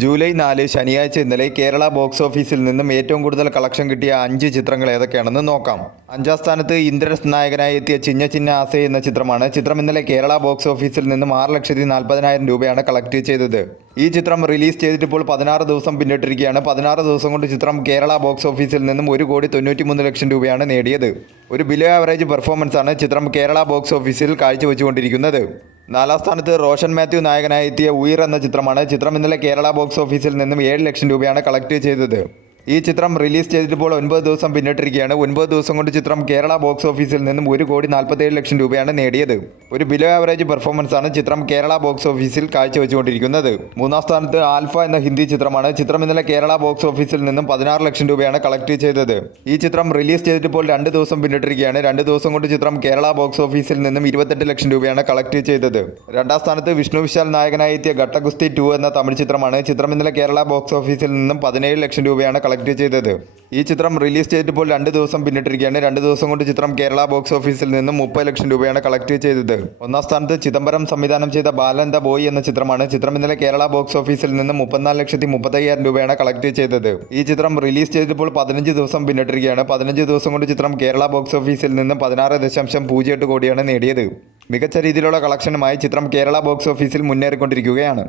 July 4 ശനിയാഴ്ച ഇന്നലെ Kerala box ഓഫീസിൽ നിന്നും ഏറ്റവും കൂടുതൽ കളക്ഷൻ കിട്ടിയ 5 ചിത്രങ്ങൾ ഏതൊക്കെയാണെന്ന് നോക്കാം. 5-ാം സ്ഥാനത്ത് ഇന്ദ്രൻസ് നായകനായി എത്തിയ ചിന്ന ചിന്ന ആസെ എന്ന ചിത്രമാണ്. ചിത്രം ഇന്നലെ കേരള ബോക്സ് ഓഫീസിൽ നിന്നും 6,40,000 രൂപയാണ് കളക്ട് ചെയ്തത്. ഈ ചിത്രം റിലീസ് ചെയ്തിട്ട് ഇപ്പോൾ 16 ദിവസം പിന്നിട്ടിരിക്കുകയാണ്. 16 ദിവസം കൊണ്ട് ചിത്രം കേരള ബോക്സ് ഓഫീസിൽ നിന്നും 1,93,00,000 രൂപയാണ് നേടിയത്. ഒരു ബിലോ ആവറേജ് പെർഫോമൻസ് ആണ് ചിത്രം കേരള ബോക്സ് ഓഫീസിൽ കാഴ്ചവെച്ചുകൊണ്ടിരിക്കുന്നത്. 4-ാം സ്ഥാനത്ത് റോഷൻ മാത്യു നായകനായി എത്തിയ ഉയർ എന്ന ചിത്രമാണ്. ചിത്രം ഇന്നലെ കേരള ബോക്സ് ഓഫീസിൽ നിന്നും 7 ലക്ഷം രൂപയാണ് കളക്ട് ചെയ്തത്. ഈ ചിത്രം റിലീസ് ചെയ്തിട്ടിപ്പോൾ 9 ദിവസം പിന്നിട്ടിരിക്കുകയാണ്. 9 ദിവസം കൊണ്ട് ചിത്രം കേരള ബോക്സ് ഓഫീസിൽ നിന്നും 1,47,00,000 രൂപയാണ് നേടിയത്. ഒരു ബിലോ ആവറേജ് പെർഫോമൻസ് ആണ് ചിത്രം കേരള ബോക്സ് ഓഫീസിൽ കാഴ്ചവെച്ചുകൊണ്ടിരിക്കുന്നത്. 3-ാം സ്ഥാനത്ത് ആൽഫ എന്ന ഹിന്ദി ചിത്രമാണ്. ചിത്രം ഇന്നലെ കേരള ബോക്സ് ഓഫീസിൽ നിന്നും 16 ലക്ഷം രൂപയാണ് കളക്ട് ചെയ്തത്. ഈ ചിത്രം റിലീസ് ചെയ്തിട്ടിപ്പോൾ 2 ദിവസം പിന്നിട്ടിരിക്കുകയാണ്. 2 ദിവസം കൊണ്ട് ചിത്രം കേരള ബോക്സ് ഓഫീസിൽ നിന്നും 28 ലക്ഷം രൂപയാണ് കളക്ട് ചെയ്തത്. 2-ാം സ്ഥാനത്ത് വിഷ്ണു വിശാൽ നായകനായി എത്തിയ ഘട്ടഗുസ്തി 2 എന്ന തമിഴ് ചിത്രമാണ്. ചിത്രം ഇന്നലെ കേരള ബോക്സ് ഓഫീസിൽ നിന്നും 17 ലക്ഷം രൂപയാണ് കളക്ട് ചെയ്തത്. ഈ ചിത്രം റിലീസ് ചെയ്തിട്ടിപ്പോൾ 2 ദിവസം പിന്നിട്ടിരിക്കുകയാണ്. 2 ദിവസം കൊണ്ട് ചിത്രം കേരള ബോക്സ് ഓഫീസിൽ നിന്നും 30 ലക്ഷം രൂപയാണ് കളക്ട് ചെയ്തത്. 1-ാം സ്ഥാനത്ത് ചിദംബരം സംവിധാനം ചെയ്ത ബാലൻ ദ ബോയ് എന്ന ചിത്രമാണ്. ചിത്രം ഇന്നലെ കേരള ബോക്സ് ഓഫീസിൽ നിന്നും 34,35,000 രൂപയാണ് കളക്ട് ചെയ്തത്. ഈ ചിത്രം റിലീസ് ചെയ്തിട്ടിപ്പോൾ 15 ദിവസം പിന്നിട്ടിരിക്കുകയാണ്. 15 ദിവസം കൊണ്ട് ചിത്രം കേരള ബോക്സ് ഓഫീസിൽ നിന്നും 16.08 കോടിയാണ് നേടിയത്. മികച്ച രീതിയിലുള്ള കളക്ഷനുമായി ചിത്രം കേരള ബോക്സ് ഓഫീസിൽ മുന്നേറിക്കൊണ്ടിരിക്കുകയാണ്.